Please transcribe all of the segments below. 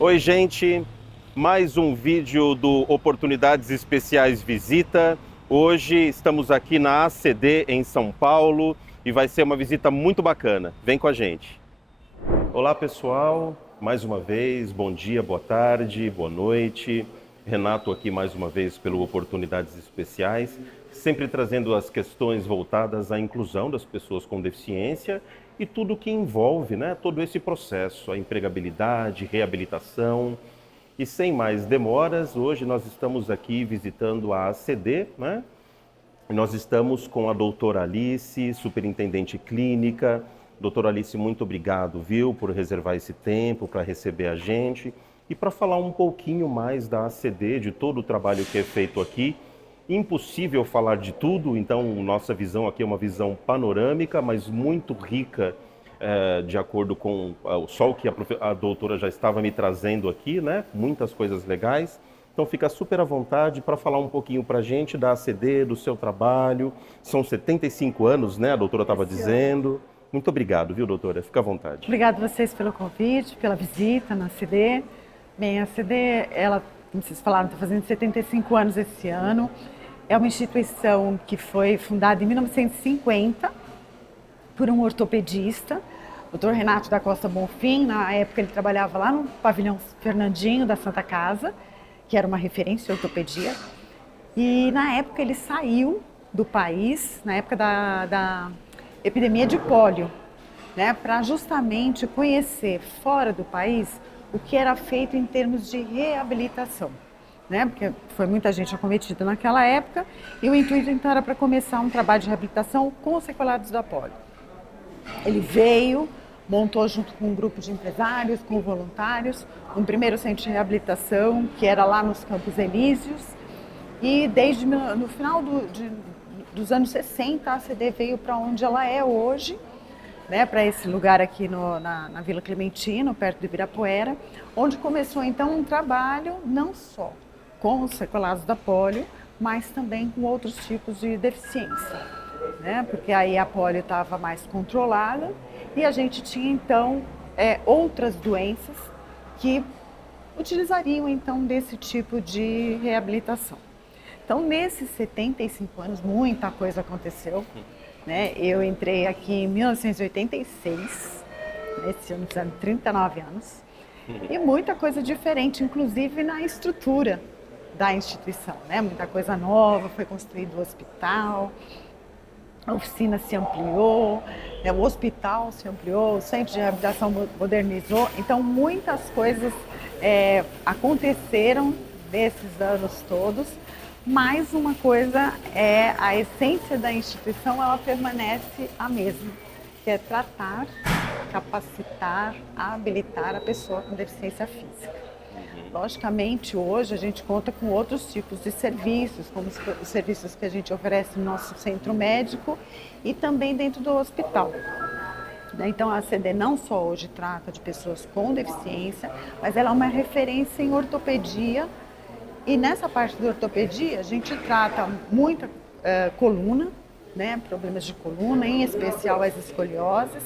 Oi, gente! Mais um vídeo do Oportunidades Especiais Visita. Hoje estamos aqui na ACD em São Paulo e vai ser uma visita muito bacana. Vem com a gente! Olá, pessoal! Mais uma vez, bom dia, boa tarde, boa noite. Renato aqui mais uma vez pelo Oportunidades Especiais, sempre trazendo as questões voltadas à inclusão das pessoas com deficiência e tudo que envolve, né, todo esse processo, a empregabilidade, reabilitação. E sem mais demoras, hoje nós estamos aqui visitando a ACD, né? Nós estamos com a doutora Alice, superintendente clínica. Doutora Alice, muito obrigado, viu, por reservar esse tempo para receber a gente e para falar um pouquinho mais da ACD, de todo o trabalho que é feito aqui. Impossível falar de tudo, então nossa visão aqui é uma visão panorâmica, mas muito rica, de acordo com só o que a doutora já estava me trazendo aqui, né? Muitas coisas legais. Então fica super à vontade para falar um pouquinho para a gente da ACD, do seu trabalho. São 75 anos, né? A doutora estava dizendo. Muito obrigado, viu, doutora? Fica à vontade. Obrigada a vocês pelo convite, pela visita na ACD. Bem, a ACD, ela, como vocês falaram, está fazendo 75 anos esse ano. É uma instituição que foi fundada em 1950 por um ortopedista, o Dr. Renato da Costa Bonfim. Na época ele trabalhava lá no pavilhão Fernandinho da Santa Casa, que era uma referência em ortopedia. E na época ele saiu do país, na época da epidemia de pólio, né, para justamente conhecer fora do país o que era feito em termos de reabilitação, né, porque foi muita gente acometida naquela época e o intuito então era para começar um trabalho de reabilitação com os sequelados da pólio. Ele veio, montou junto com um grupo de empresários, com voluntários, um primeiro centro de reabilitação que era lá nos Campos Elíseos, e desde no final dos anos 60 a ACD veio para onde ela é hoje, né, para esse lugar aqui na Vila Clementino, perto do Ibirapuera, onde começou então um trabalho não só com os sequelados da pólio, mas também com outros tipos de deficiência, né, porque aí a pólio estava mais controlada e a gente tinha então outras doenças que utilizariam então desse tipo de reabilitação. Então, nesses 75 anos, muita coisa aconteceu, né? Eu entrei aqui em 1986, nesse ano fazendo 39 anos, e muita coisa diferente, inclusive na estrutura da instituição, né? Muita coisa nova, foi construído o hospital, a oficina se ampliou, né? O hospital se ampliou, o centro de reabilitação modernizou, então muitas coisas aconteceram nesses anos todos. Mas uma coisa é a essência da instituição, ela permanece a mesma, que é tratar, capacitar, habilitar a pessoa com deficiência física. Logicamente, hoje a gente conta com outros tipos de serviços, como os serviços que a gente oferece no nosso centro médico e também dentro do hospital. Então a ACD não só hoje trata de pessoas com deficiência, mas ela é uma referência em ortopedia. E nessa parte da ortopedia, a gente trata muita coluna, né, problemas de coluna, em especial as escolioses.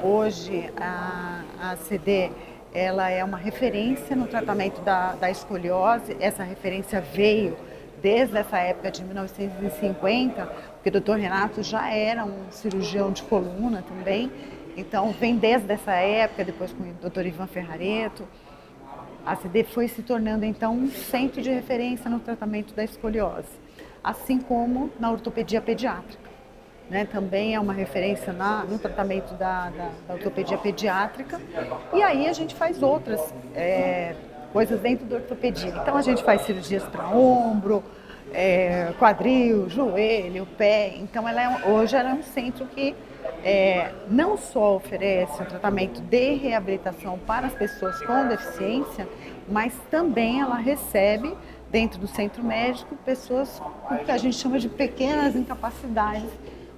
Hoje a ACD ela é uma referência no tratamento da escoliose. Essa referência veio desde essa época de 1950, porque o Dr. Renato já era um cirurgião de coluna também. Então vem desde essa época, depois com o Dr. Ivan Ferrareto. A ACD foi se tornando, então, um centro de referência no tratamento da escoliose, assim como na ortopedia pediátrica, né? Também é uma referência no tratamento da ortopedia pediátrica. E aí a gente faz outras coisas dentro da ortopedia. Então, a gente faz cirurgias para ombro, quadril, joelho, pé. Então, hoje ela é um centro que não só oferece um tratamento de reabilitação para as pessoas com deficiência, mas também ela recebe, dentro do centro médico, pessoas com o que a gente chama de pequenas incapacidades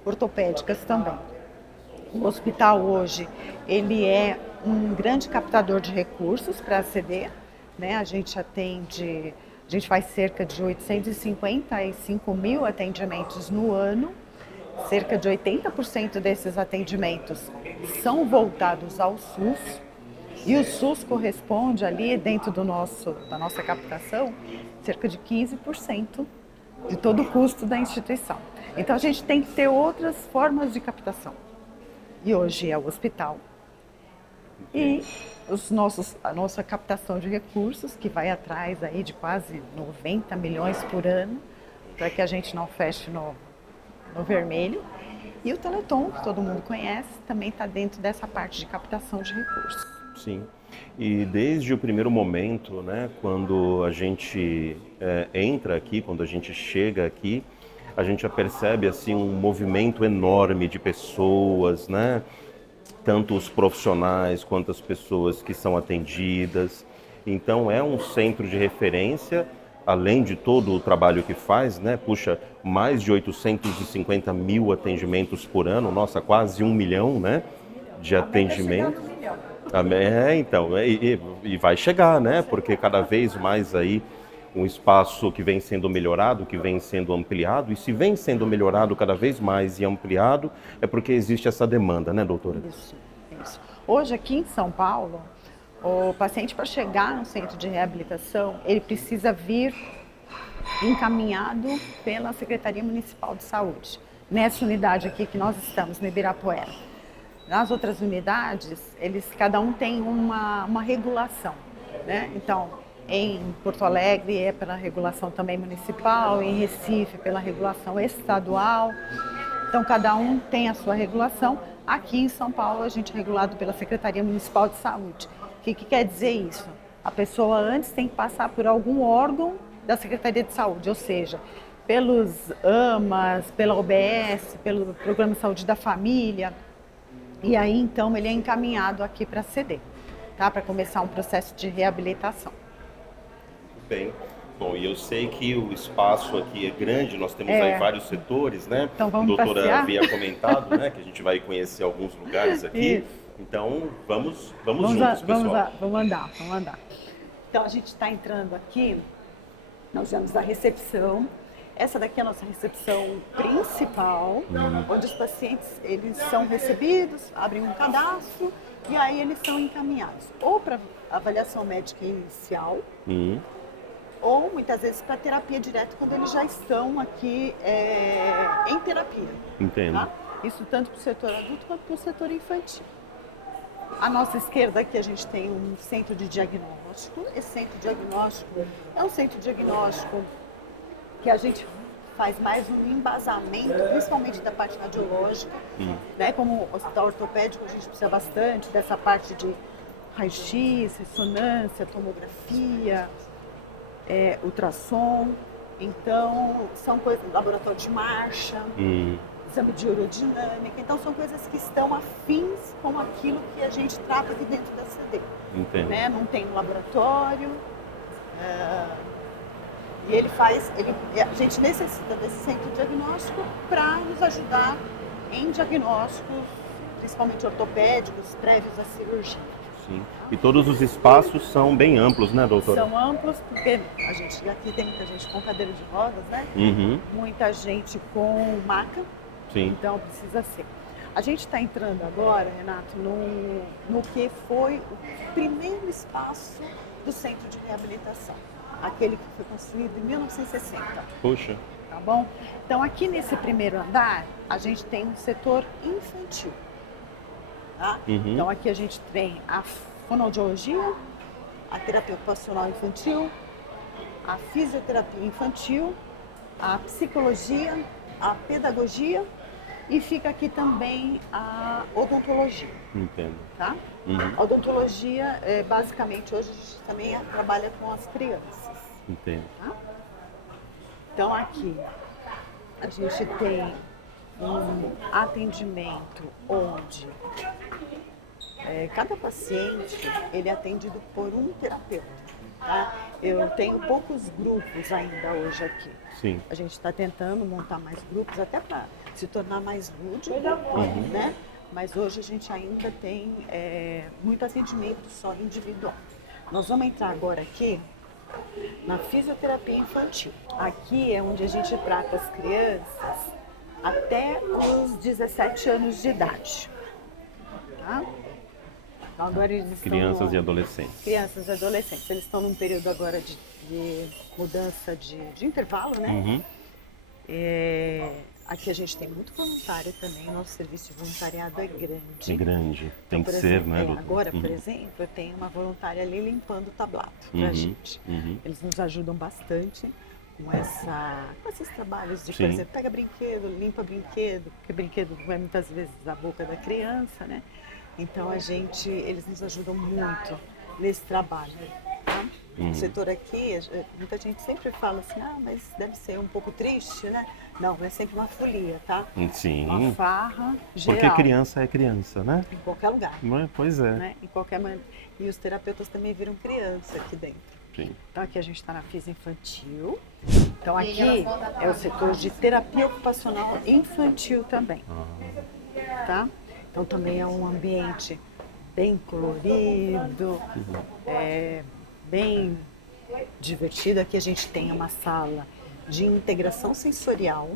ortopédicas também. O hospital hoje, ele é um grande captador de recursos para a ACD, né? A gente faz cerca de 855 mil atendimentos no ano. Cerca de 80% desses atendimentos são voltados ao SUS, E o SUS corresponde ali, dentro da nossa captação, cerca de 15% de todo o custo da instituição. Então a gente tem que ter outras formas de captação. E hoje é o hospital. E a nossa captação de recursos, que vai atrás aí de quase 90 milhões por ano, para que a gente não feche no vermelho. E o Teleton, que todo mundo conhece, também está dentro dessa parte de captação de recursos. Sim. E desde o primeiro momento, né, quando a gente entra aqui, quando a gente chega aqui, a gente já percebe assim um movimento enorme de pessoas, né? Tanto os profissionais quanto as pessoas que são atendidas. Então é um centro de referência, além de todo o trabalho que faz, né? Puxa, mais de 850 mil atendimentos por ano, nossa, quase 1 milhão, né? De atendimentos. Então, e vai chegar, né? Porque cada vez mais aí um espaço que vem sendo melhorado, que vem sendo ampliado, e se vem sendo melhorado cada vez mais e ampliado, é porque existe essa demanda, né, doutora? Isso. Hoje aqui em São Paulo, o paciente para chegar no centro de reabilitação, ele precisa vir encaminhado pela Secretaria Municipal de Saúde. Nessa unidade aqui que nós estamos, no Ibirapuera. Nas outras unidades, cada um tem uma regulação, né? Então, em Porto Alegre é pela regulação também municipal, em Recife pela regulação estadual. Então, cada um tem a sua regulação. Aqui em São Paulo, a gente é regulado pela Secretaria Municipal de Saúde. O que quer dizer isso? A pessoa antes tem que passar por algum órgão da Secretaria de Saúde, ou seja, pelos AMAs, pela OBS, pelo Programa de Saúde da Família. E aí, então, ele é encaminhado aqui para a CD, tá? Para começar um processo de reabilitação. Bem, bom, e eu sei que o espaço aqui é grande, nós temos aí vários setores, né? Então vamos a doutora passear? havia comentado, né, que a gente vai conhecer alguns lugares aqui. Isso. Então, vamos juntos, pessoal. Vamos andar. Então, a gente está entrando aqui, nós vamos à recepção. Essa daqui é a nossa recepção principal, onde os pacientes eles são recebidos, abrem um cadastro e aí eles são encaminhados ou para avaliação médica inicial, ou muitas vezes para terapia direta quando eles já estão aqui em terapia. Entendo. Tá? Isso tanto para o setor adulto quanto para o setor infantil. À nossa esquerda aqui a gente tem um centro de diagnóstico. Esse centro de diagnóstico é um centro de diagnóstico que a gente faz mais um embasamento, principalmente da parte radiológica, né? Como hospital ortopédico, a gente precisa bastante dessa parte de raio-x, ressonância, tomografia, ultrassom. Então, são coisas, laboratório de marcha, exame de urodinâmica. Então, são coisas que estão afins com aquilo que a gente trata aqui dentro da CD. Entendo. Né? Não tem um laboratório. E a gente necessita desse centro diagnóstico para nos ajudar em diagnósticos, principalmente ortopédicos, prévios à cirurgia. Sim. E todos os espaços são bem amplos, né, doutora? São amplos porque aqui tem muita gente com cadeira de rodas, né? Muita gente com maca. Sim. Então precisa ser. A gente está entrando agora, Renato, no que foi o primeiro espaço do centro de reabilitação. Aquele que foi construído em 1960. Puxa. Tá bom? Então, aqui nesse primeiro andar, a gente tem um setor infantil. Tá? Então, aqui a gente tem a fonoaudiologia, a terapia ocupacional infantil, a fisioterapia infantil, a psicologia, a pedagogia e fica aqui também a odontologia. Entendo. Tá? A odontologia, basicamente, hoje a gente também trabalha com as crianças. Entendo. Tá? Então, aqui a gente tem um atendimento onde cada paciente ele é atendido por um terapeuta. Tá? Eu tenho poucos grupos ainda hoje aqui. Sim. A gente está tentando montar mais grupos, até para se tornar mais lúdico, né? Mas hoje a gente ainda tem muito atendimento só individual. Nós vamos entrar agora aqui na fisioterapia infantil. Aqui é onde a gente trata as crianças até os 17 anos de idade. Tá? Então, agora eles estão Crianças e adolescentes. Crianças e adolescentes. Eles estão num período agora de mudança de intervalo, né? Uhum. Aqui a gente tem muito voluntário também, o nosso serviço de voluntariado é grande. É grande, tem Então, que por ser, exemplo, né, doutor? agora, por exemplo, eu tenho uma voluntária ali limpando o tablado pra gente. Eles nos ajudam bastante com esses trabalhos de, por Sim. exemplo, pega brinquedo, limpa brinquedo, porque brinquedo vai muitas vezes a boca da criança, né? Então eles nos ajudam muito nesse trabalho. Tá? O setor aqui, muita gente sempre fala assim, mas deve ser um pouco triste, né? Não, é sempre uma folia, tá? Sim. Uma farra geral. Porque criança é criança, né? Em qualquer lugar. Pois é. Né? Em qualquer maneira. E os terapeutas também viram criança aqui dentro. Sim. Então aqui a gente está na FIS Infantil. Então aqui é o setor de terapia ocupacional infantil também. Tá? Então também é um ambiente bem colorido, bem divertido. Aqui a gente tem uma sala de integração sensorial.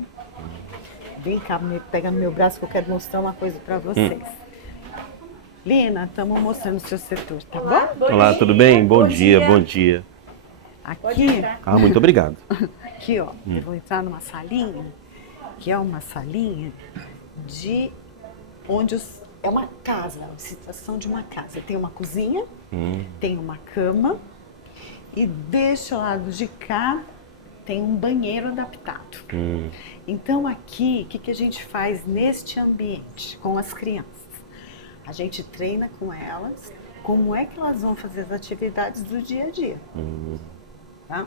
Vem cá, pega no meu braço que eu quero mostrar uma coisa para vocês. Lina, estamos mostrando o seu setor, tá bom? Olá, tudo bem? Bom dia, bom dia. Aqui, Muito obrigado. aqui ó, eu vou entrar numa salinha, que é uma salinha de onde é uma casa, a situação de uma casa. Tem uma cozinha, tem uma cama e deste lado de cá tem um banheiro adaptado. Então aqui, o que a gente faz neste ambiente com as crianças? A gente treina com elas como é que elas vão fazer as atividades do dia a dia. Tá?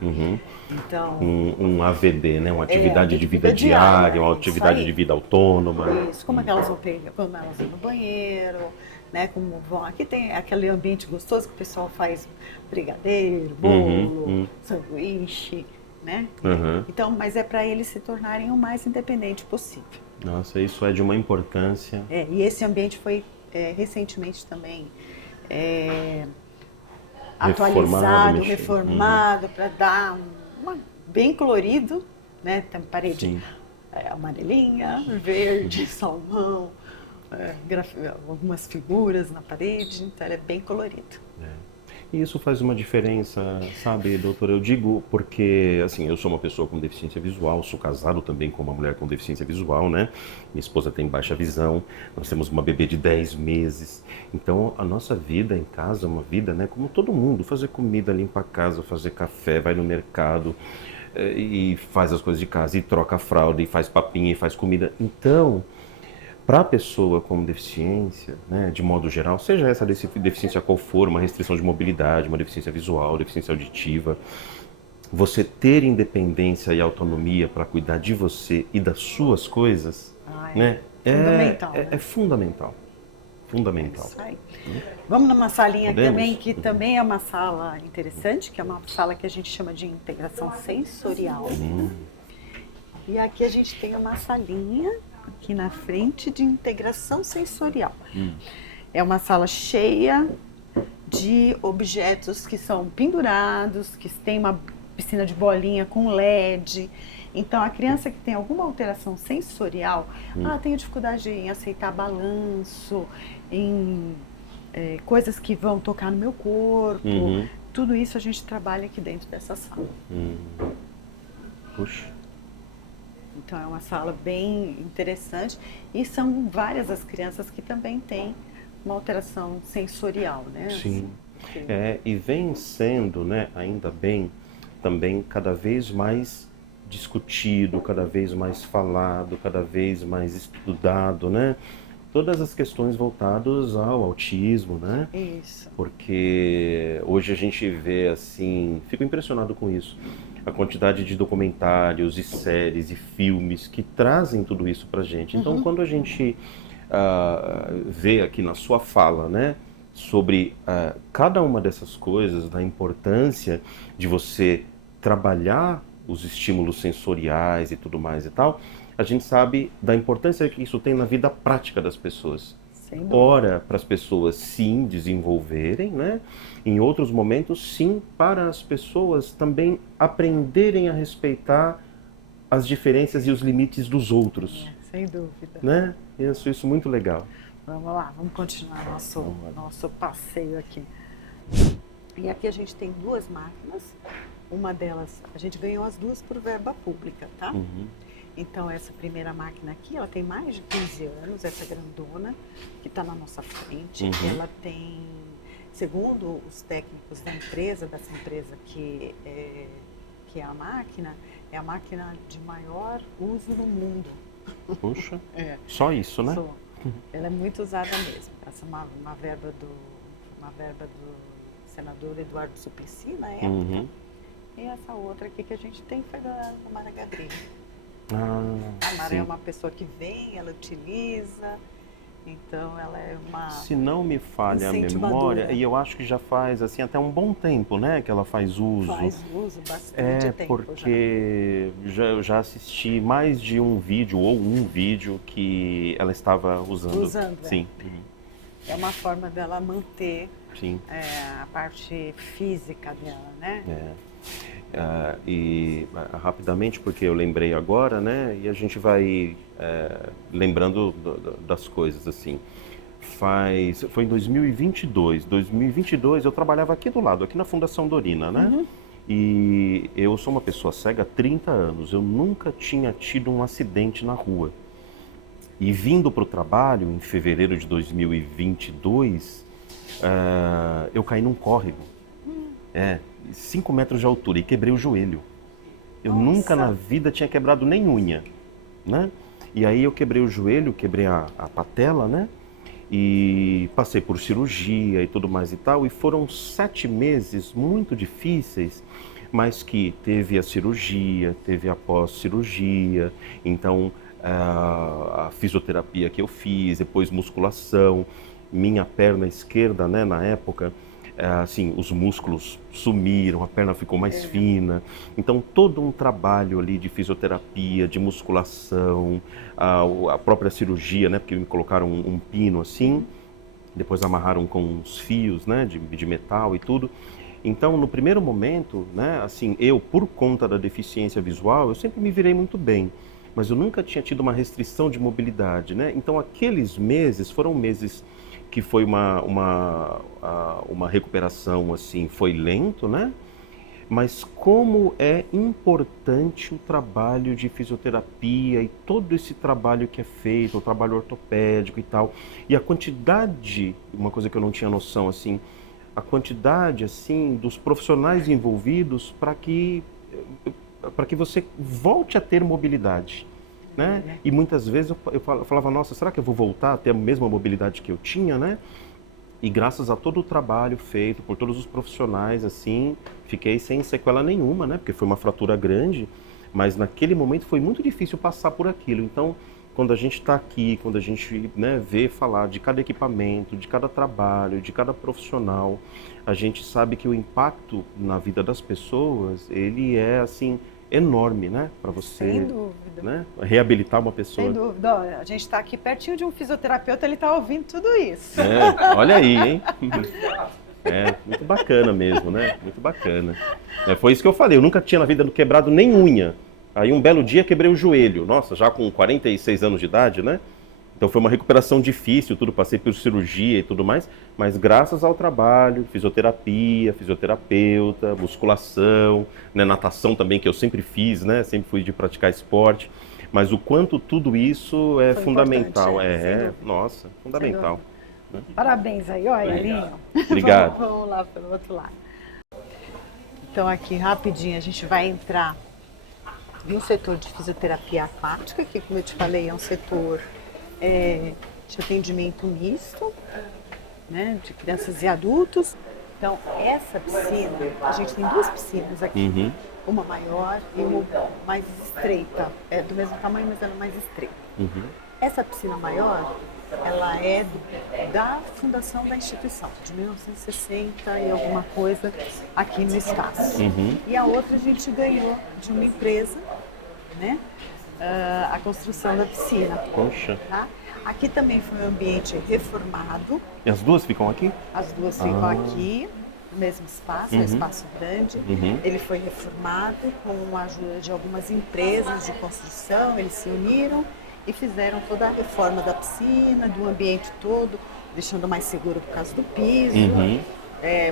Então, um AVD, né? Uma atividade de vida diária, uma atividade de vida autônoma. Isso, como é que elas vão pegar, como elas vão no banheiro, né? Como vão. Aqui tem aquele ambiente gostoso que o pessoal faz brigadeiro, bolo, sanduíche, né? Então, mas é para eles se tornarem o mais independente possível. Nossa, isso é de uma importância. E esse ambiente foi recentemente também atualizado, reformado para dar bem colorido, né? Tem parede amarelinha, verde, salmão, algumas figuras na parede, então ele é bem colorido. E isso faz uma diferença, sabe, doutor? Eu digo porque, assim, eu sou uma pessoa com deficiência visual, sou casado também com uma mulher com deficiência visual, né? Minha esposa tem baixa visão, nós temos uma bebê de 10 meses. Então, a nossa vida em casa é uma vida, né, como todo mundo, fazer comida, limpar a casa, fazer café, vai no mercado e faz as coisas de casa, e troca a fralda, e faz papinha, e faz comida. Então, para a pessoa com deficiência, né, de modo geral, seja essa deficiência qual for, uma restrição de mobilidade, uma deficiência visual, deficiência auditiva, você ter independência e autonomia para cuidar de você e das suas coisas, né, fundamental, é fundamental. Fundamental. Isso aí. Vamos numa salinha também, que também é uma sala interessante, que é uma sala que a gente chama de integração sensorial. E aqui a gente tem uma salinha aqui na frente de integração sensorial. É uma sala cheia de objetos que são pendurados, que tem uma piscina de bolinha com LED. Então a criança que tem alguma alteração sensorial, tem dificuldade em aceitar balanço, em coisas que vão tocar no meu corpo. Tudo isso a gente trabalha aqui dentro dessa sala. Puxa. Então é uma sala bem interessante e são várias as crianças que também têm uma alteração sensorial, né? Sim. E vem sendo, né, ainda bem, também cada vez mais discutido, cada vez mais falado, cada vez mais estudado, né? Todas as questões voltadas ao autismo, né? Isso. Porque hoje a gente vê assim, fico impressionado com isso, a quantidade de documentários e séries e filmes que trazem tudo isso pra gente. Então, quando a gente vê aqui na sua fala, né, sobre cada uma dessas coisas, da importância de você trabalhar os estímulos sensoriais e tudo mais e tal, a gente sabe da importância que isso tem na vida prática das pessoas. Ora, para as pessoas sim desenvolverem, né? Em outros momentos, sim, para as pessoas também aprenderem a respeitar as diferenças e os limites dos outros. Sem dúvida. Né? Isso muito legal. Vamos lá, vamos continuar nosso passeio aqui. E aqui a gente tem duas máquinas. Uma delas, a gente ganhou as duas por verba pública, tá? Então essa primeira máquina aqui, ela tem mais de 15 anos, essa grandona, que está na nossa frente. Ela tem, segundo os técnicos da empresa, dessa empresa que é a máquina de maior uso no mundo. Puxa, só isso, né? Ela é muito usada mesmo. Essa é uma verba do senador Eduardo Suplicy, na época. E essa outra aqui que a gente tem foi da Mara Gabrilli. A Mara é uma pessoa que vem, ela utiliza, então ela é uma... Se não me falha a memória, e eu acho que já faz assim até um bom tempo, né, que ela faz uso. Faz uso bastante tempo porque eu já assisti mais de um vídeo ou um vídeo que ela estava usando. Sim. É uma forma dela manter a parte física dela, né? E rapidamente, porque eu lembrei agora, né? E a gente vai lembrando das coisas assim. Foi em 2022. 2022 eu trabalhava aqui do lado, aqui na Fundação Dorina, né? E eu sou uma pessoa cega há 30 anos. Eu nunca tinha tido um acidente na rua. E vindo para o trabalho, em fevereiro de 2022, eu caí num córrego. 5 metros de altura e quebrei o joelho. Eu nunca na vida tinha quebrado nem unha, né? E aí eu quebrei o joelho, quebrei a patela, né? E passei por cirurgia e tudo mais e tal. E foram 7 meses muito difíceis, mas que teve a cirurgia, teve a pós-cirurgia. Então, a fisioterapia que eu fiz, depois musculação. Minha perna esquerda, né, na época, assim, os músculos sumiram, a perna ficou mais fina. Então, todo um trabalho ali de fisioterapia, de musculação, a própria cirurgia, né, porque me colocaram um pino assim, depois amarraram com uns fios, né, de metal e tudo. Então, no primeiro momento, né, assim, eu, por conta da deficiência visual, eu sempre me virei muito bem, mas eu nunca tinha tido uma restrição de mobilidade, né? Então, aqueles meses foram meses que foi uma recuperação, assim, foi lento, né? Mas como é importante o trabalho de fisioterapia e todo esse trabalho que é feito, o trabalho ortopédico e tal. E a quantidade, uma coisa que eu não tinha noção, assim, a quantidade, assim, dos profissionais envolvidos para que você volte a ter mobilidade. Né? E muitas vezes eu falava, nossa, será que eu vou voltar a ter a mesma mobilidade que eu tinha, né? E graças a todo o trabalho feito por todos os profissionais, assim, fiquei sem sequela nenhuma, né? Porque foi uma fratura grande, mas naquele momento foi muito difícil passar por aquilo. Então, quando a gente está aqui, quando a gente, né, vê falar de cada equipamento, de cada trabalho, de cada profissional, a gente sabe que o impacto na vida das pessoas, ele é, assim, enorme, né, para você, sem dúvida, né, reabilitar uma pessoa. Sem dúvida. Olha, a gente está aqui pertinho de um fisioterapeuta, ele está ouvindo tudo isso. Olha aí, hein? Muito bacana mesmo, né? Muito bacana. Foi isso que eu falei, eu nunca tinha na vida quebrado nem unha. Aí um belo dia quebrei o joelho, nossa, já com 46 anos de idade, né? Então foi uma recuperação difícil, tudo, passei por cirurgia e tudo mais, mas graças ao trabalho, fisioterapia, fisioterapeuta, musculação, né, natação também, que eu sempre fiz, né, sempre fui de praticar esporte, mas o quanto tudo isso é fundamental, nossa, fundamental. Né? Parabéns aí, olha, Elinho. Obrigado. Vamos lá pelo outro lado. Então aqui, rapidinho, a gente vai entrar no setor de fisioterapia aquática, que, como eu te falei, é um setor de atendimento misto, né, de crianças e adultos. Então, essa piscina, a gente tem 2 piscinas aqui, uma maior e uma mais estreita. É do mesmo tamanho, mas ela é mais estreita. Essa piscina maior, ela é da fundação da instituição, de 1960 e alguma coisa aqui no espaço. E a outra a gente ganhou de uma empresa, né? A construção da piscina. Poxa. Tá? Aqui também foi um ambiente reformado. E as duas ficam aqui? As duas ficam aqui, no mesmo espaço, um espaço grande. Ele foi reformado com a ajuda de algumas empresas de construção, eles se uniram e fizeram toda a reforma da piscina, do ambiente todo, deixando mais seguro por causa do piso.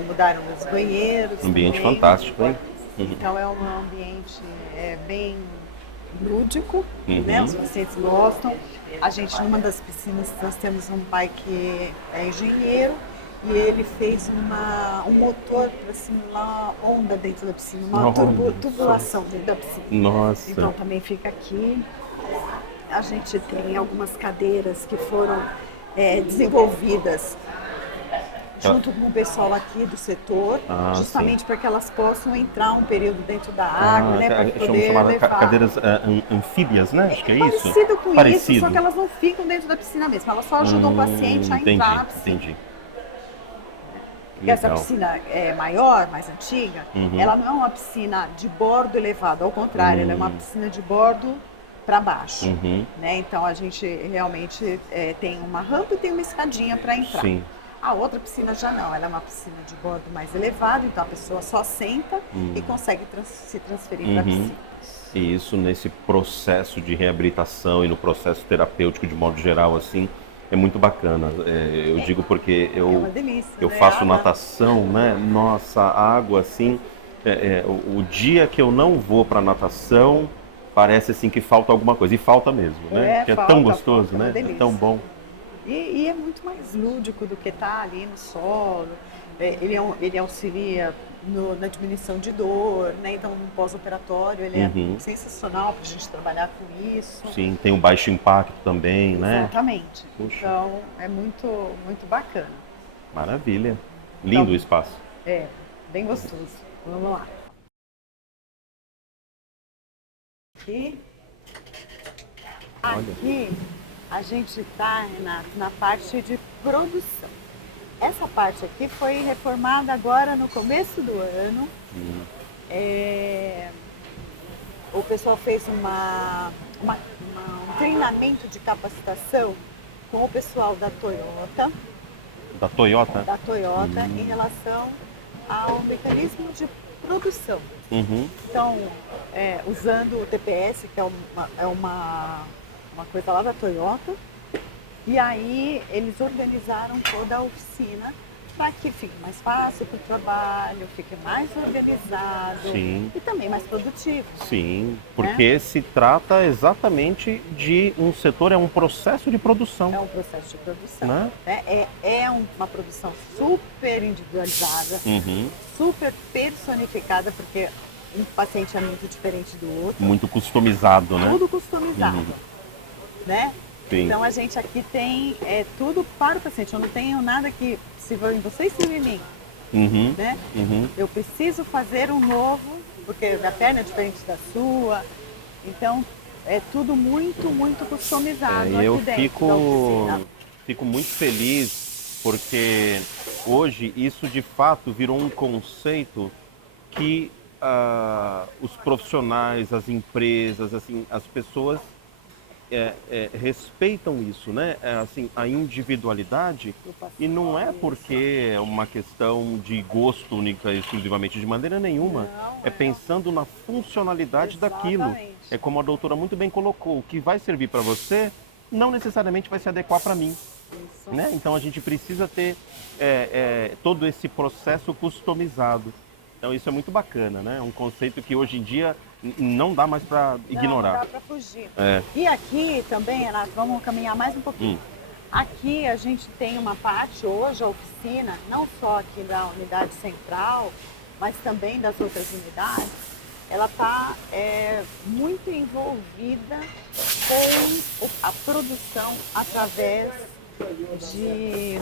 Mudaram os banheiros. Ambiente também. fantástico, hein? Então é um ambiente bem lúdico, né? Os pacientes gostam. A gente, numa das piscinas, nós temos um pai que é engenheiro e ele fez um motor para simular onda dentro da piscina, uma tubulação dentro da piscina. Nossa! Então também fica aqui. A gente tem algumas cadeiras que foram desenvolvidas junto com o pessoal aqui do setor, justamente para que elas possam entrar um período dentro da água, né, para poder levar. Cadeiras anfíbias, né? Acho que é isso. Parecido com isso, só que elas não ficam dentro da piscina mesmo, elas só ajudam o paciente a entrar na piscina. Entendi. Porque essa piscina é maior, mais antiga, ela não é uma piscina de bordo elevado, ao contrário, ela é uma piscina de bordo para baixo, né? Então a gente realmente tem uma rampa e tem uma escadinha para entrar. Sim. A outra piscina já não, ela é uma piscina de bordo mais elevado, então a pessoa só senta e consegue se transferir para a piscina. E isso nesse processo de reabilitação e no processo terapêutico de modo geral, assim, é muito bacana. Eu digo porque É uma delícia, eu né? faço natação, né? Nossa, a água, assim, o dia que eu não vou para natação, parece assim que falta alguma coisa. E falta mesmo, né? Porque é tão gostoso, né? É tão bom. E é muito mais lúdico do que estar ali no solo. Ele auxilia na diminuição de dor, né? Então no pós-operatório ele é sensacional para a gente trabalhar com isso. Sim, tem um baixo impacto também, né? Exatamente. Puxa. Então é muito, muito bacana. Maravilha. Lindo então, o espaço. Bem gostoso. Vamos lá. Aqui a gente está na parte de produção. Essa parte aqui foi reformada agora no começo do ano. O pessoal fez um treinamento de capacitação com o pessoal da Toyota. Da Toyota? Da Toyota em relação ao mecanismo de produção. Então, usando o TPS, que é uma coisa lá da Toyota, e aí eles organizaram toda a oficina para que fique mais fácil para o trabalho, fique mais organizado. Sim. E também mais produtivo. Sim, porque se trata exatamente de um setor, é um processo de produção. É um processo de produção. Né? É uma produção super individualizada, super personificada, porque um paciente é muito diferente do outro. Muito customizado, né? Tudo customizado, né? Sim. Então a gente aqui tem tudo para o paciente. Eu não tenho nada que se for em você e se em mim, né? Eu preciso fazer um novo, porque minha perna é diferente da sua. Então é tudo muito, muito customizado aqui dentro da oficina. Fico muito feliz porque hoje isso de fato virou um conceito que os profissionais, as empresas, assim, as pessoas respeitam isso, né? Assim, a individualidade, e não é porque é uma questão de gosto única e exclusivamente, de maneira nenhuma. É pensando na funcionalidade daquilo. É como a doutora muito bem colocou, o que vai servir para você não necessariamente vai se adequar para mim. Né? Então a gente precisa ter todo esse processo customizado. Então isso é muito bacana, né? Um conceito que hoje em dia não dá mais para ignorar. Não dá para fugir. E aqui também, Renato, vamos caminhar mais um pouquinho. Aqui a gente tem uma parte hoje, a oficina, não só aqui da unidade central, mas também das outras unidades, ela está muito envolvida com a produção através de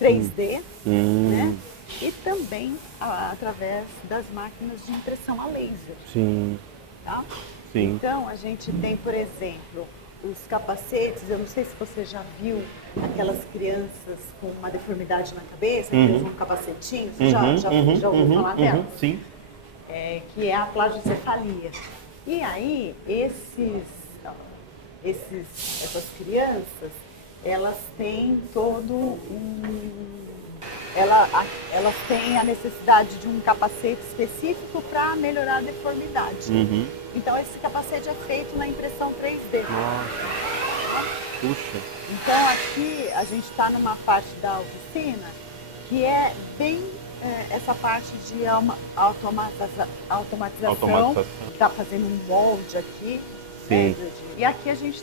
3D, né? E também através das máquinas de impressão a laser. Sim. Tá? Sim. Então a gente tem, por exemplo, os capacetes. Eu não sei se você já viu aquelas crianças com uma deformidade na cabeça, que usam um capacetinho. Você já ouviu falar dela? Sim. Que é a plagiocefalia. E aí essas crianças, elas têm todo elas têm a necessidade de um capacete específico para melhorar a deformidade. Uhum. Então esse capacete é feito na impressão 3D. Nossa. Puxa. Então aqui a gente está numa parte da oficina que é bem essa parte de automatização. Está fazendo um molde aqui. Sim. E aqui a gente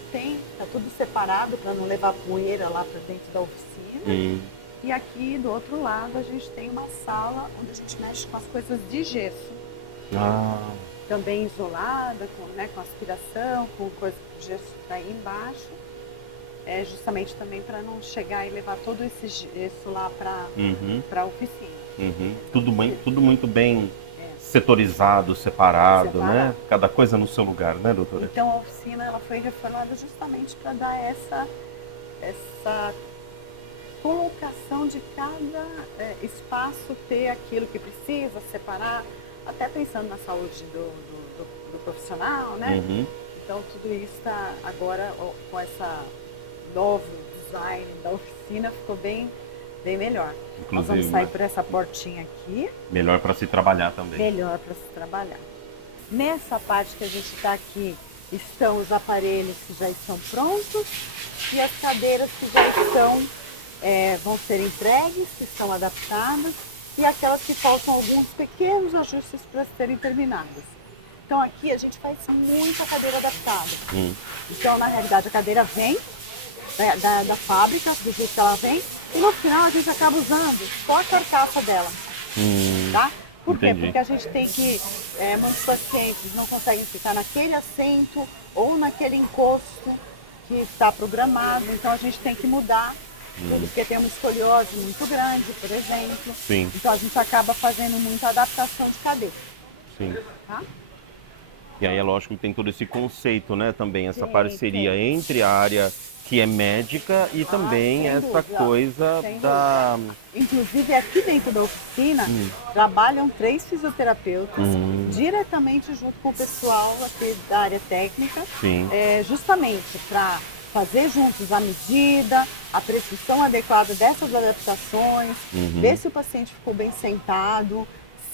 tá tudo separado para não levar poeira lá para dentro da oficina. E aqui do outro lado a gente tem uma sala onde a gente mexe com as coisas de gesso. Também isolada, com aspiração, com coisa de gesso para ir embaixo. Justamente também para não chegar e levar todo esse gesso lá para a oficina. Tudo muito bem setorizado, separado, né? Cada coisa no seu lugar, né, doutora? Então a oficina ela foi reformada justamente para dar essa colocação de cada espaço, ter aquilo que precisa, separar, até pensando na saúde do profissional, né? Então tudo isso está agora com essa novo design da oficina ficou bem melhor. Inclusive, nós vamos sair por essa portinha aqui. Melhor para se trabalhar também. Melhor para se trabalhar. Nessa parte que a gente está aqui estão os aparelhos que já estão prontos e as cadeiras que já estão vão ser entregues, que estão adaptadas e aquelas que faltam alguns pequenos ajustes para serem terminadas. Então aqui a gente faz muita cadeira adaptada. Então na realidade a cadeira vem da fábrica, do jeito que ela vem, e no final a gente acaba usando só a carcaça dela. Tá? Por quê? Porque a gente tem que, muitos pacientes não conseguem ficar naquele assento ou naquele encosto que está programado, então a gente tem que mudar, porque tem uma escoliose muito grande, por exemplo. Sim. Então a gente acaba fazendo muita adaptação de cadeira. Sim. Tá? E aí é lógico que tem todo esse conceito, né, também, essa parceria entre a área que é médica e também essa coisa da... Inclusive aqui dentro da oficina trabalham 3 fisioterapeutas diretamente junto com o pessoal aqui da área técnica, justamente para fazer juntos a medida, a prescrição adequada dessas adaptações, ver se o paciente ficou bem sentado,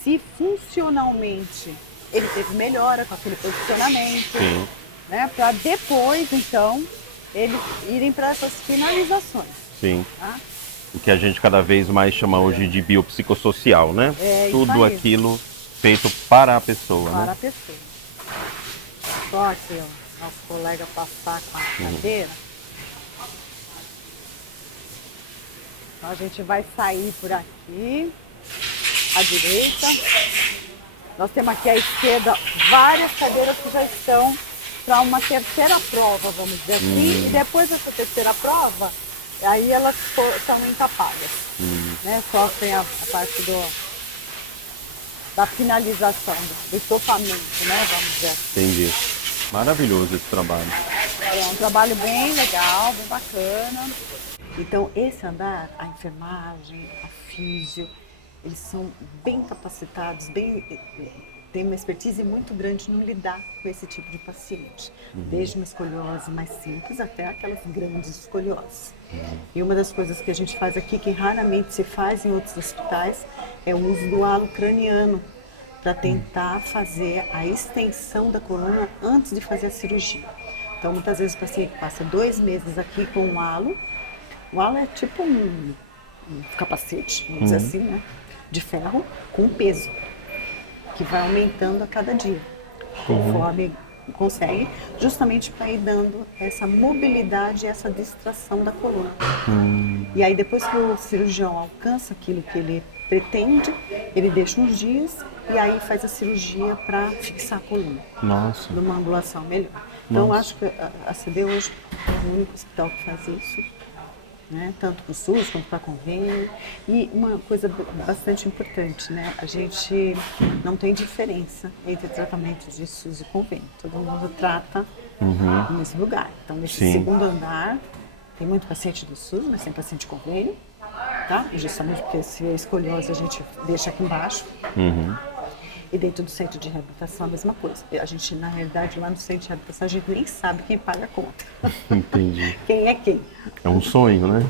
se funcionalmente ele teve melhora com aquele posicionamento, né, para depois então eles irem para essas finalizações. Sim. Tá? O que a gente cada vez mais chama hoje de biopsicossocial, né? Tudo aquilo feito para a pessoa, para a pessoa. Só que o nosso colega passar com a cadeira. Então a gente vai sair por aqui, à direita. Nós temos aqui à esquerda várias cadeiras que já estão para uma terceira prova, vamos dizer assim, e depois dessa terceira prova, aí elas estão encapadas, né? Sofrem a parte da finalização, do estofamento, né? Vamos dizer assim. Entendi. Maravilhoso esse trabalho. É um trabalho bem legal, bem bacana. Então, esse andar, a enfermagem, a físio, eles são bem capacitados, tem uma expertise muito grande no lidar com esse tipo de paciente, desde uma escoliose mais simples até aquelas grandes escolioses. E uma das coisas que a gente faz aqui, que raramente se faz em outros hospitais, é o uso do halo craniano para tentar fazer a extensão da coluna antes de fazer a cirurgia. Então, muitas vezes o paciente passa 2 meses aqui com um halo. O halo é tipo um capacete, vamos dizer assim, né? De ferro com peso, que vai aumentando a cada dia, conforme consegue, justamente para ir dando essa mobilidade e essa distração da coluna. E aí depois que o cirurgião alcança aquilo que ele pretende, ele deixa uns dias e aí faz a cirurgia para fixar a coluna. Nossa. Numa angulação melhor. Então eu acho que a CD hoje é o único hospital que faz isso. Né? Tanto para o SUS quanto para convênio. E uma coisa bastante importante, né? A gente não tem diferença entre tratamento de SUS e convênio. Todo mundo trata no mesmo lugar. Então, nesse segundo andar, tem muito paciente do SUS, mas tem paciente de convênio, tá? Justamente porque se é escoliose a gente deixa aqui embaixo. E dentro do centro de reabilitação a mesma coisa. A gente, na realidade, lá no centro de reabilitação, a gente nem sabe quem paga a conta. Entendi. Quem é quem. É um sonho, né?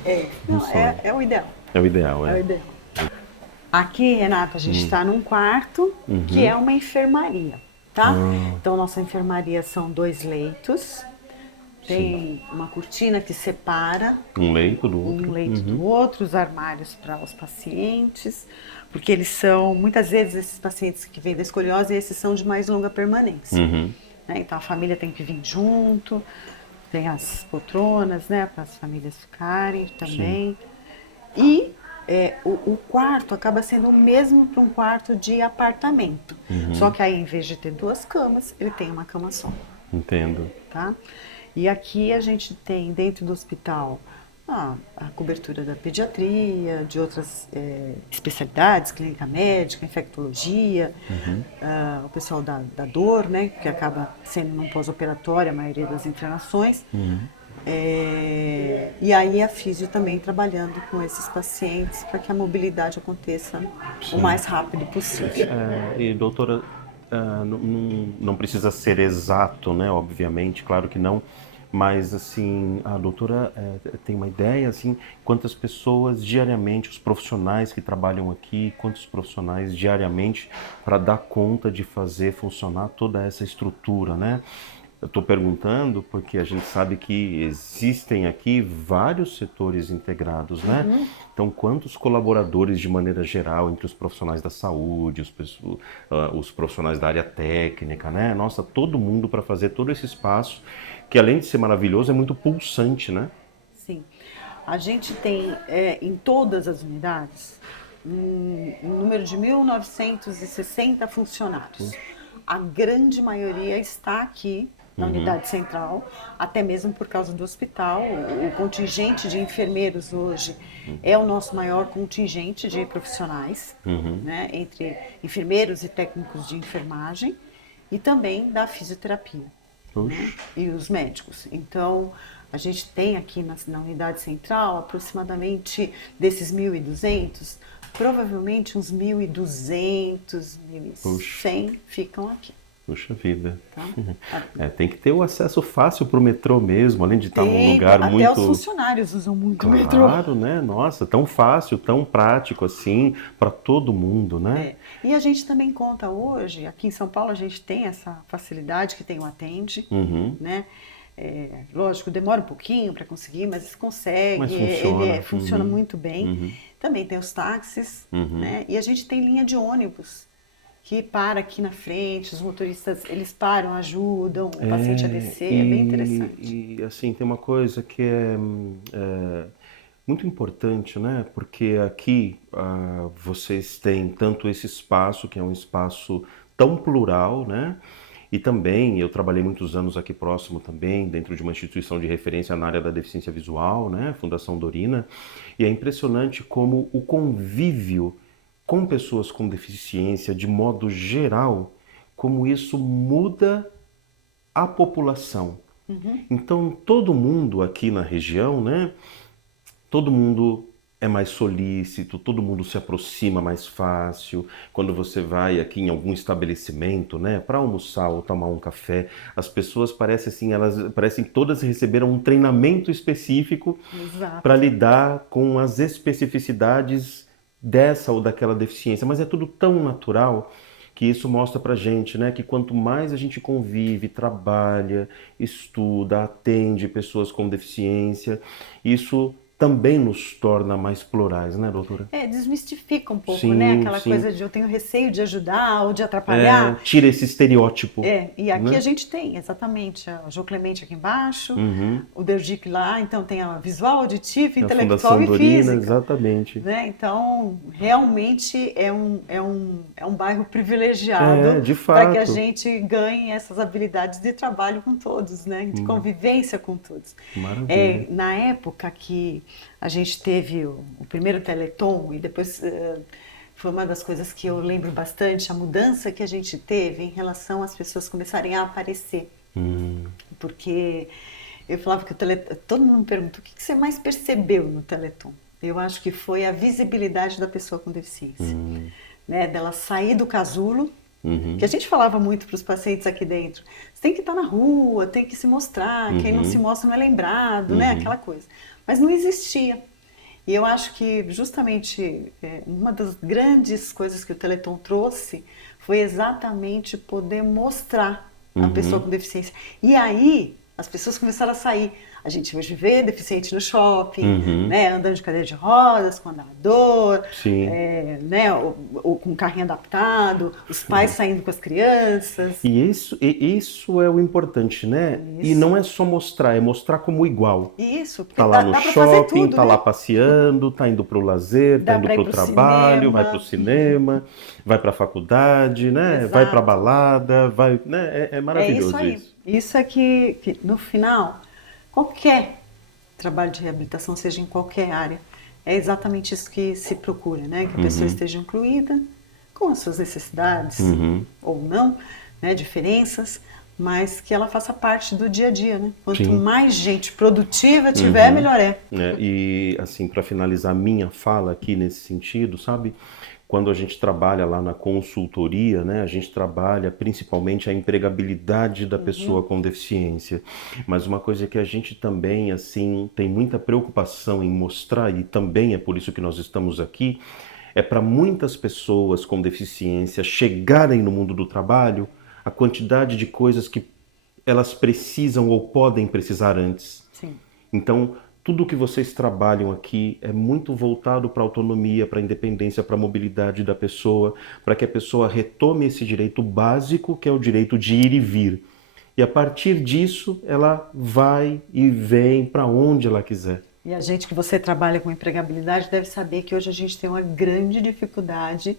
É o ideal. É o ideal, É o ideal. Aqui, Renata, a gente está num quarto que é uma enfermaria, tá? Então, nossa enfermaria são 2 leitos, tem uma cortina que separa Um leito do outro. um leito do outro, os armários para os pacientes, porque eles são, muitas vezes, esses pacientes que vêm da escoliose, esses são de mais longa permanência. Né? Então, a família tem que vir junto, tem as poltronas, né, para as famílias ficarem também. E o quarto acaba sendo o mesmo para um quarto de apartamento. Só que aí, em vez de ter 2 camas, ele tem uma cama só. Entendo. Tá? E aqui a gente tem dentro do hospital a cobertura da pediatria, de outras especialidades, clínica médica, infectologia, o pessoal da dor, né, que acaba sendo num pós-operatório a maioria das internações. E aí a físio também trabalhando com esses pacientes para que a mobilidade aconteça o mais rápido possível. E doutora, não precisa ser exato, né? Obviamente, claro que não. Mas assim, a doutora tem uma ideia assim, quantas pessoas diariamente, os profissionais que trabalham aqui, quantos profissionais diariamente para dar conta de fazer funcionar toda essa estrutura, né? Eu estou perguntando porque a gente sabe que existem aqui vários setores integrados, né? Então, quantos colaboradores de maneira geral, entre os profissionais da saúde, os profissionais da área técnica, né? Nossa, todo mundo para fazer todo esse espaço, que além de ser maravilhoso, é muito pulsante, né? Sim. A gente tem em todas as unidades um número de 1.960 funcionários. A grande maioria está aqui na unidade central, até mesmo por causa do hospital. O contingente de enfermeiros hoje é o nosso maior contingente de profissionais, né, entre enfermeiros e técnicos de enfermagem, e também da fisioterapia, né, e os médicos. Então, a gente tem aqui na unidade central aproximadamente desses 1.200, provavelmente uns 1.200, 1.100 ficam aqui. Puxa vida. Tá? Tem que ter o acesso fácil para o metrô mesmo, além de estar num lugar até muito... Até os funcionários usam muito o metrô. Claro, né? Nossa, tão fácil, tão prático assim, para todo mundo, né? E a gente também conta hoje, aqui em São Paulo a gente tem essa facilidade que tem o Atende, né? Lógico, demora um pouquinho para conseguir, mas consegue, mas funciona. Ele funciona muito bem. Também tem os táxis, né? E a gente tem linha de ônibus que para aqui na frente, os motoristas, eles param, ajudam o paciente a descer, é bem interessante. E assim, tem uma coisa que é muito importante, né? Porque aqui vocês têm tanto esse espaço, que é um espaço tão plural, né? E também, eu trabalhei muitos anos aqui próximo também, dentro de uma instituição de referência na área da deficiência visual, né? Fundação Dorina, e é impressionante como o convívio com pessoas com deficiência, de modo geral, como isso muda a população. Então, todo mundo aqui na região, né? Todo mundo é mais solícito, todo mundo se aproxima mais fácil. Quando você vai aqui em algum estabelecimento, né, para almoçar ou tomar um café, as pessoas parecem que todas receberam um treinamento específico para lidar com as especificidades dessa ou daquela deficiência, mas é tudo tão natural que isso mostra pra gente, né, que quanto mais a gente convive, trabalha, estuda, atende pessoas com deficiência, isso também nos torna mais plurais, né, doutora? Desmistifica um pouco, né? Aquela coisa de eu tenho receio de ajudar ou de atrapalhar. Tira esse estereótipo. E aqui, né? a gente tem, exatamente, a Jo Clemente aqui embaixo, o Dergic lá, então tem a visual, auditiva, intelectual e física. Exatamente. Né? Então, realmente é um bairro privilegiado para que a gente ganhe essas habilidades de trabalho com todos, né? De convivência com todos. Maravilha. Na época que a gente teve o primeiro Teleton e depois foi uma das coisas que eu lembro bastante, a mudança que a gente teve em relação às pessoas começarem a aparecer. Porque eu falava que todo mundo me pergunta, o que você mais percebeu no Teleton? Eu acho que foi a visibilidade da pessoa com deficiência. Né? Dela sair do casulo, que a gente falava muito para os pacientes aqui dentro. Você tem que estar na rua, tem que se mostrar, quem não se mostra não é lembrado, né? Aquela coisa. Mas não existia. E eu acho que justamente uma das grandes coisas que o Teleton trouxe foi exatamente poder mostrar a pessoa com deficiência. E aí as pessoas começaram a sair. A gente hoje vê deficiente no shopping, né, andando de cadeira de rodas, com andador, né, ou com carrinho adaptado, os pais saindo com as crianças. E isso é o importante, né? Isso. E não é só mostrar, é mostrar como igual. Isso, porque tá lá no shopping, tudo, tá né? lá passeando, tá indo pro lazer, tá indo pro trabalho, cinema. vai pro cinema, vai pra faculdade, né? Exato. Vai pra balada, vai, né? É maravilhoso isso aí. isso. Isso é que no final, qualquer trabalho de reabilitação, seja em qualquer área, é exatamente isso que se procura, né? Que a pessoa esteja incluída com as suas necessidades ou não, né? Diferenças, mas que ela faça parte do dia a dia, né? Quanto mais gente produtiva tiver, melhor é. E assim, para finalizar minha fala aqui nesse sentido, sabe? Quando a gente trabalha lá na consultoria, né, a gente trabalha principalmente a empregabilidade da pessoa com deficiência. Mas uma coisa que a gente também, assim, tem muita preocupação em mostrar, e também é por isso que nós estamos aqui, é para muitas pessoas com deficiência chegarem no mundo do trabalho, a quantidade de coisas que elas precisam ou podem precisar antes. Sim. Então, tudo que vocês trabalham aqui é muito voltado para a autonomia, para a independência, para a mobilidade da pessoa, para que a pessoa retome esse direito básico, que é o direito de ir e vir. E a partir disso, ela vai e vem para onde ela quiser. E a gente que você trabalha com empregabilidade deve saber que hoje a gente tem uma grande dificuldade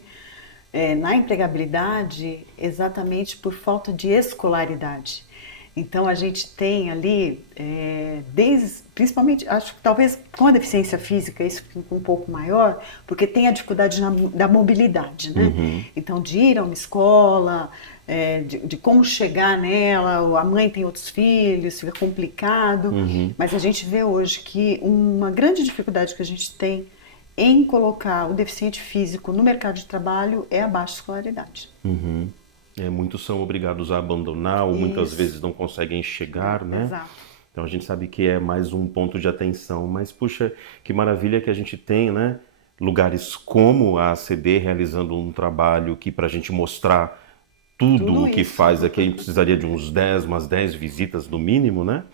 na empregabilidade exatamente por falta de escolaridade. Então a gente tem ali, principalmente, acho que talvez com a deficiência física isso fica um pouco maior, porque tem a dificuldade da mobilidade, né? Então de ir a uma escola, de como chegar nela, a mãe tem outros filhos, fica complicado, mas a gente vê hoje que uma grande dificuldade que a gente tem em colocar o deficiente físico no mercado de trabalho é a baixa escolaridade. Muitos são obrigados a abandonar ou muitas vezes não conseguem chegar, né? Exato. Então a gente sabe que é mais um ponto de atenção, mas puxa, que maravilha que a gente tem, né? Lugares como a ACD realizando um trabalho que para a gente mostrar tudo o que faz aqui, a gente precisaria de umas 10 visitas no mínimo, né?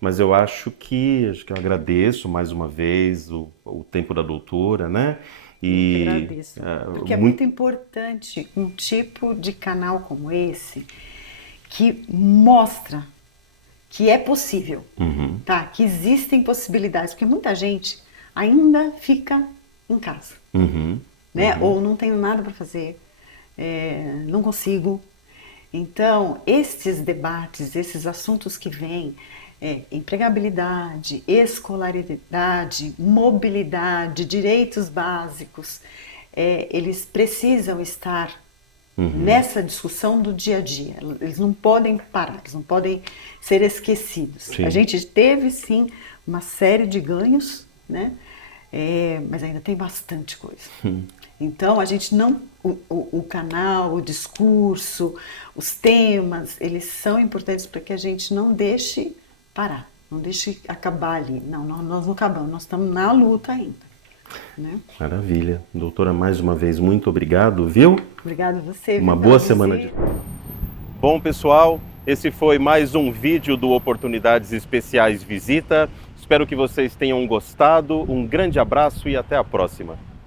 Mas eu acho que eu agradeço mais uma vez o tempo da doutora, né? E eu agradeço, porque é muito importante um tipo de canal como esse que mostra que é possível, tá? Que existem possibilidades, porque muita gente ainda fica em casa, né? Ou não tenho nada para fazer, não consigo. Então, esses debates, esses assuntos que vêm, empregabilidade, escolaridade, mobilidade, direitos básicos, eles precisam estar nessa discussão do dia a dia. Eles não podem parar, eles não podem ser esquecidos. Sim. A gente teve, sim, uma série de ganhos, né? Mas ainda tem bastante coisa. Então, a gente não... O canal, o discurso, os temas, eles são importantes para que a gente não deixe parar, não deixe acabar ali. Não, nós não acabamos, nós estamos na luta ainda. Né? Maravilha. Doutora, mais uma vez, muito obrigado, viu? Obrigada a você. Uma boa semana de... Bom, pessoal, esse foi mais um vídeo do Oportunidades Especiais Visita. Espero que vocês tenham gostado. Um grande abraço e até a próxima.